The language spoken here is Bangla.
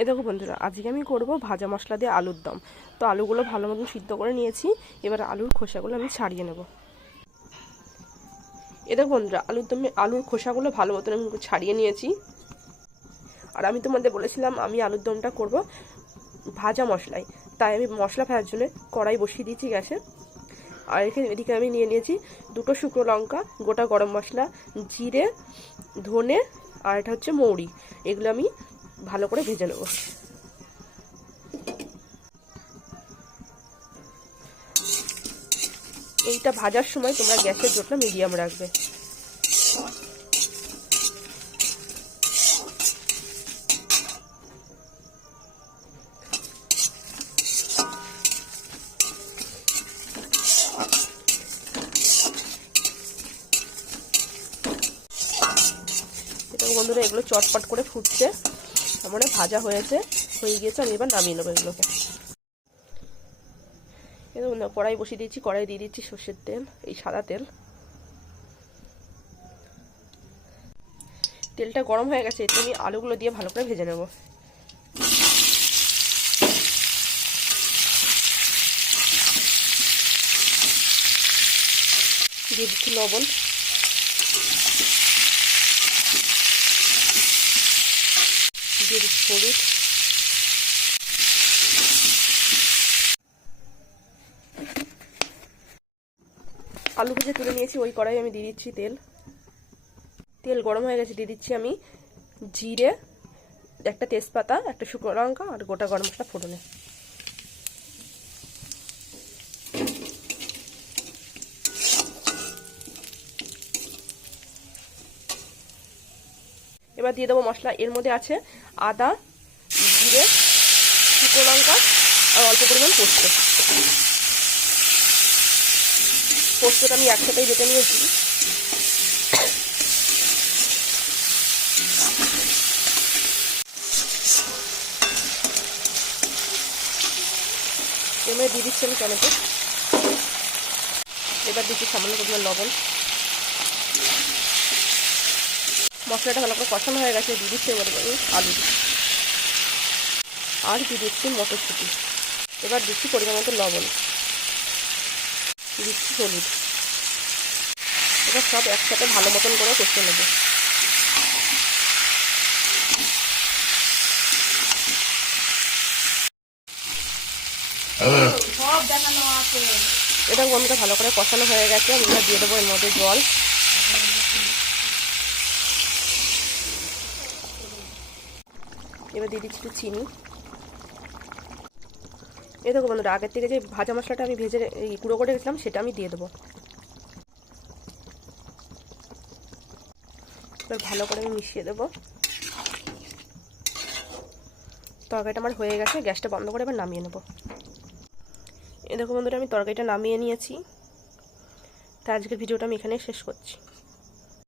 এ দেখো বন্ধুরা, আজকে আমি করব ভাজা মশলা দিয়ে আলুর দম। তো আলুগুলো ভালো মতন সিদ্ধ করে নিয়েছি, এবার আলুর খোসাগুলো আমি ছাড়িয়ে নেব। এ দেখো বন্ধুরা, আলুর খোসাগুলো ভালো মতন আমি ছাড়িয়ে নিয়েছি। আর আমি তোমাদের বলেছিলাম আমি আলুর দমটা করব ভাজা মশলায়, তাই আমি মশলা ভাজার জন্য কড়াই বসিয়ে দিয়েছি গ্যাসে। আর এদিকে আমি নিয়ে নিয়েছি 2টো শুকনো লঙ্কা, গোটা গরম মশলা, জিরে, ধনে, আর এটা হচ্ছে মৌরি। এগুলো আমি ভালো করে ভেজে নেব। এইটা ভাজার সময় তোমরা গ্যাসের জোরটা মিডিয়াম রাখবে। এটা বন্ধুরা এগুলো চটপট করে ফুটছে, মানে ভাজা হয়ে গিয়েছে। আমি এবার নামিয়ে নেবো এগুলোকে। এরকম কড়াই বসিয়ে দিয়েছি, কড়াই দিয়ে দিচ্ছি সর্ষের তেল, এই সাদা তেল। তেলটা গরম হয়ে গেছে, এতে আমি আলুগুলো দিয়ে ভালো করে ভেজে নেব। দিয়ে দিচ্ছি লবণ, দিয়ে দিচ্ছি হলুদ, আলু ভেজে তুলে নিয়েছি ওই কড়াই আমি দিয়ে দিচ্ছি তেল। তেল গরম হয়ে গেছে, দিয়ে দিচ্ছি আমি জিরে, একটা তেজপাতা, একটা শুকনো লঙ্কা আর গোটা গরম মশলা ফোড়নে। এবার দিয়ে দেবো মশলা। এর মধ্যে আছে আদা, জিরে, শুকনো লঙ্কা আর অল্প পরিমাণ পোস্ত। পোস্তটা আমি একসাথেই বেটে নিয়েছি। এবার দিয়ে দিচ্ছি আমি টমেটো। এবার দিচ্ছি সামান্য পরিমাণ লবণ। মশলাটা ভালো করে কষানো হয়ে গেছে, দিয়ে দিচ্ছি এবার আলু আর দিয়ে দিচ্ছি মটরশুঁটি। এবার দিচ্ছি পরিমাণ মতো লবণ, দিচ্ছি হলুদ। এবার সব একসাথে ভালো মতন করে কষিয়ে নেব। এটা গন্ধটা ভালো করে কষানো হয়ে গেছে, আমি এবার দিয়ে দেবো এর মধ্যে জল। এবার দিয়ে দিচ্ছি চিনি। এই দেখো বন্ধুরা, আগের থেকে যে ভাজা মশলাটা আমি ভেজে গুঁড়ো করে রেখেছিলাম সেটা আমি দিয়ে দেবো। এবার ভালো করে আমি মিশিয়ে দেবো। তরকারিটা আমার হয়ে গেছে, গ্যাসটা বন্ধ করে এবার নামিয়ে নেব। এই দেখো বন্ধুরা, আমি তরকারিটা নামিয়ে নিয়েছি। তাই আজকের ভিডিওটা আমি এখানে শেষ করছি।